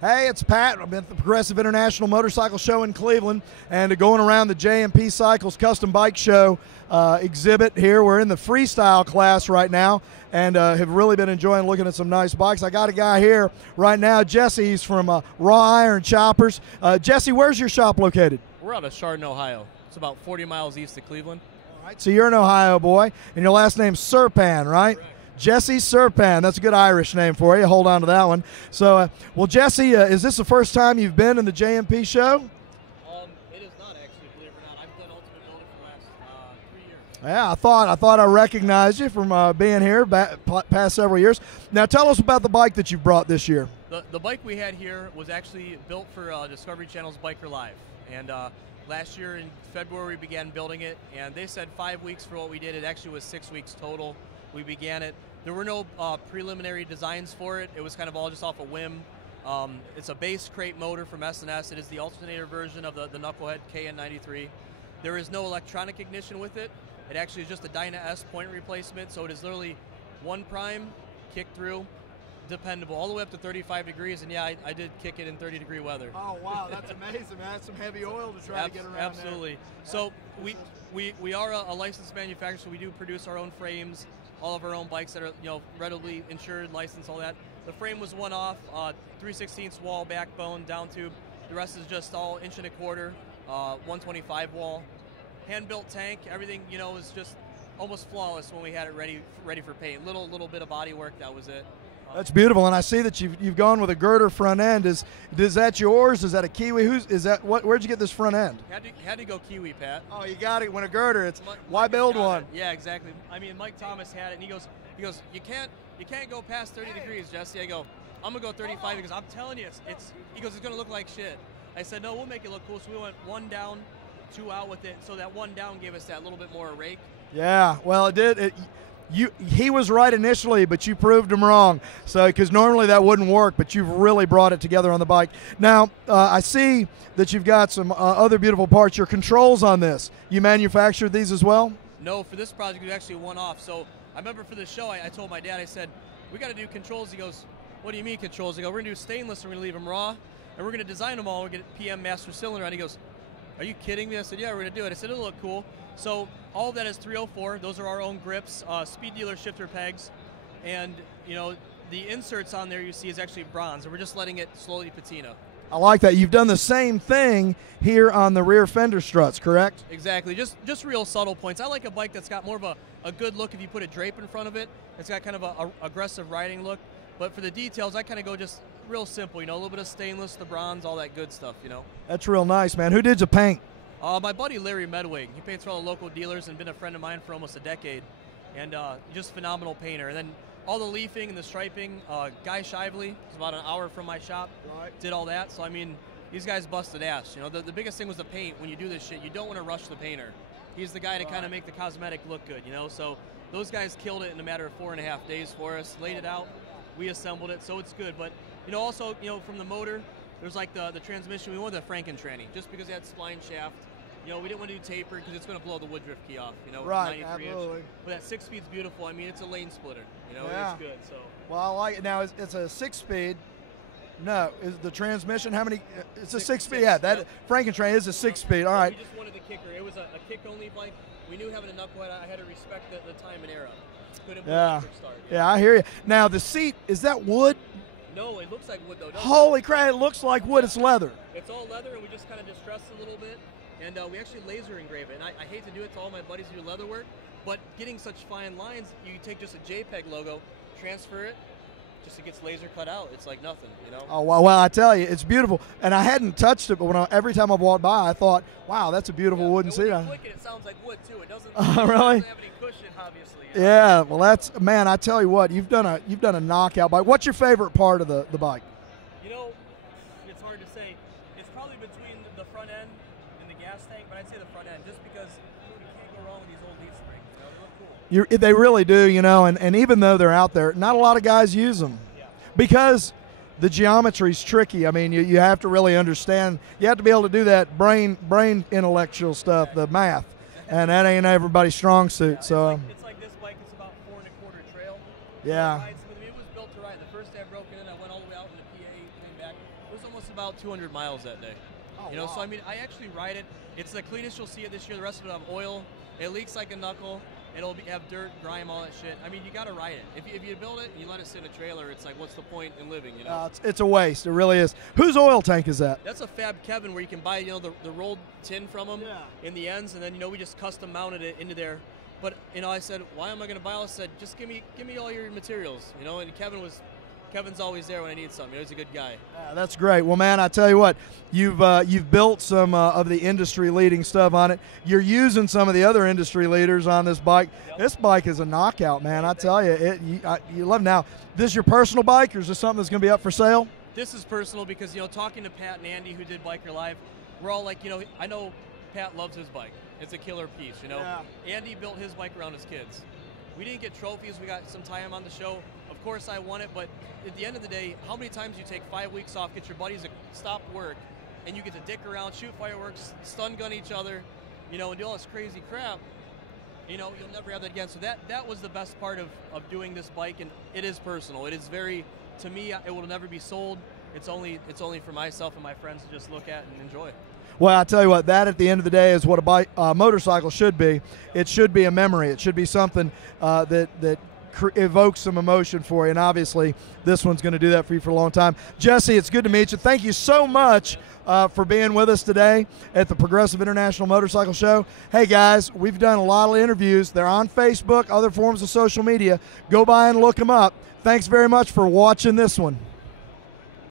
Hey, it's Pat. I'm at the Progressive International Motorcycle Show in Cleveland and going around the J&P Cycles Custom Bike Show exhibit here. We're in the freestyle class right now and have really been enjoying looking at some nice bikes. I got a guy here right now, Jesse. He's from Raw Iron Choppers. Jesse, where's your shop located? We're out of Chardon, Ohio. It's about 40 miles east of Cleveland. All right, so you're an Ohio boy, and your last name's Srpan, right? Correct. Jesse Srpan. That's a good Irish name for you. Hold on to that one. So, well, Jesse, is this the first time you've been in the J&P show? It is not actually, believe it or not. I've done Ultimate Building for the last 3 years. Yeah, I thought I recognized you from being here past several years. Now, tell us about the bike that you've brought this year. The bike we had here was actually built for Discovery Channel's Biker Live. And last year in February, we began building it. And they said 5 weeks for what we did. It actually was 6 weeks total. We began it. There were no preliminary designs for it. It was kind of all just off a whim. It's a base crate motor from S&S. It is the alternator version of the Knucklehead KN93. There is no electronic ignition with it. It actually is just a Dyna S point replacement, so it is literally 1 prime, kick through, dependable, all the way up to 35 degrees, and yeah, I did kick it in 30-degree weather. Oh, wow, that's amazing, man. That's some heavy oil to try to get around Absolutely. There. So we are a licensed manufacturer, so we do produce our own frames, all of our own bikes that are readily insured, licensed, all that. The frame was one off, 3/16 wall, backbone, down tube. The rest is just all 1 1/4, 125 wall. Hand-built tank, everything is just almost flawless when we had it ready for paint. Little bit of body work, that was it. That's beautiful, and I see that you've gone with a girder front end. Is that yours? Is that a Kiwi? Where'd you get this front end? Had to go Kiwi, Pat. Oh, you got it. When a girder, it's why Mike build one? Yeah, exactly. I mean, Mike Thomas had it, and he goes, you can't go past 30 degrees, Jesse. I go, I'm gonna go 35 because I'm telling you, he goes, it's gonna look like shit. I said, no, we'll make it look cool. So we went 1 down, 2 out with it. So that 1 down gave us that little bit more rake. Yeah, well, it did. He was right initially, but you proved him wrong. So, because normally that wouldn't work, but you've really brought it together on the bike. Now, I see that you've got some other beautiful parts. Your controls on this, you manufactured these as well? No, for this project, it was actually one off. So I remember for the show, I told my dad, I said, we got to do controls. He goes, what do you mean controls? I go, we're going to do stainless, and we're going to leave them raw, and we're going to design them all. We're going to PM master cylinder. And he goes, are you kidding me? I said, yeah, we're going to do it. I said, it'll look cool. So all of that is 304. Those are our own grips, speed dealer shifter pegs, and the inserts on there you see is actually bronze, and we're just letting it slowly patina. I like that. You've done the same thing here on the rear fender struts, correct? Exactly. Just real subtle points. I like a bike that's got more of a good look if you put a drape in front of it. It's got kind of a aggressive riding look. But for the details, I kind of go just real simple. A little bit of stainless, the bronze, all that good stuff. That's real nice, man. Who did you paint? My buddy Larry Medwig. He paints for all the local dealers and been a friend of mine for almost a decade. And just phenomenal painter. And then all the leafing and the striping, Guy Shively, is about an hour from my shop, did all that. So, I mean, these guys busted ass. The biggest thing was the paint. When you do this shit, you don't want to rush the painter. He's the guy to kind of make the cosmetic look good, So those guys killed it in a matter of 4.5 days for us, laid it out, we assembled it, so it's good. But, also, from the motor, there's like the transmission. We wanted the Franken-tranny, just because it had spline shaft. We didn't want to do taper because it's going to blow the wood drift key off. Right, absolutely. But that 6-speed's beautiful. I mean, it's a lane splitter. Yeah. It's good. So. Well, I like it. Now, it's a 6-speed. No, is the transmission? How many? It's a 6-speed. Yeah, that Franken-tranny is a 6-speed. All right. We just wanted the kicker. It was a kick-only bike. We knew having a knucklehead, I had to respect the time and era. Couldn't put a quick start. Yeah, I hear you. Now, the seat, is that wood? No, it looks like wood, though. Holy crap, it looks like wood. It's leather. It's all leather, and we just kind of distressed it a little bit. And we actually laser engrave it. And I hate to do it to all my buddies who do leather work, but getting such fine lines, you take just a JPEG logo, transfer it, just it gets laser cut out. It's like nothing, Oh, well, I tell you, it's beautiful. And I hadn't touched it, but every time I walked by, I thought, wow, that's a beautiful wooden seat. When you click it sounds like wood, too. It doesn't, really? It doesn't have any cushion, obviously. Yeah, well, that's, man, I tell you what, you've done a knockout bike. What's your favorite part of the bike? It's hard to say. It's probably between the front end and the gas tank, but I'd say the front end, just because you can't go wrong with these old leaf springs. They look cool. They really do, and even though they're out there, not a lot of guys use them. Yeah. Because the geometry's tricky. I mean, you have to really understand. You have to be able to do that brain intellectual stuff, the math, and that ain't everybody's strong suit. Yeah, so it's like this bike. It's about 4 1/4 trail. Yeah. It was built to ride. The first day I broke it in, I went all the way out in the PA, came back. It was about 200 miles that day. Oh, you know, wow. so I mean, I actually ride it. It's the cleanest you'll see it this year. The rest of it have oil. It leaks like a knuckle. It'll have dirt, grime, all that shit. I mean, you got to ride it. If you build it and you let it sit in a trailer, it's like, what's the point in living, you know? It's a waste. It really is. Whose oil tank is that? That's a Fab Kevin where you can buy, you know, the rolled tin from them in the ends, and then, you know, we just custom mounted it into there. But, you know, I said, why am I going to buy all this? I said, just give me all your materials, you know, and Kevin's always there when I need something. You know, he's a good guy. Yeah, that's great. Well, man, I tell you what, you've built some of the industry-leading stuff on it. You're using some of the other industry leaders on this bike. Yep. This bike is a knockout, man. I tell you, you love it. Now, this is your personal bike, or is this something that's going to be up for sale? This is personal because, you know, talking to Pat and Andy, who did Biker Live, we're all like, you know, I know Pat loves his bike. It's a killer piece, you know. Yeah. Andy built his bike around his kids. We didn't get trophies. We got some time on the show. Of course, I won it, but at the end of the day, how many times you take 5 weeks off, get your buddies to stop work, and you get to dick around, shoot fireworks, stun gun each other, you know, and do all this crazy crap. You know, you'll never have that again. So that was the best part of doing this bike, and it is personal. It is very, to me, it will never be sold. It's only for myself and my friends to just look at and enjoy. Well, I tell you what, that at the end of the day is what a motorcycle should be. It should be a memory. It should be something that evokes some emotion for you, and obviously this one's going to do that for you for a long time. Jesse, it's good to meet you. Thank you so much for being with us today at the Progressive International Motorcycle Show. Hey guys, we've done a lot of interviews. They're on Facebook, other forms of social media. Go by and look them up. Thanks very much for watching this one.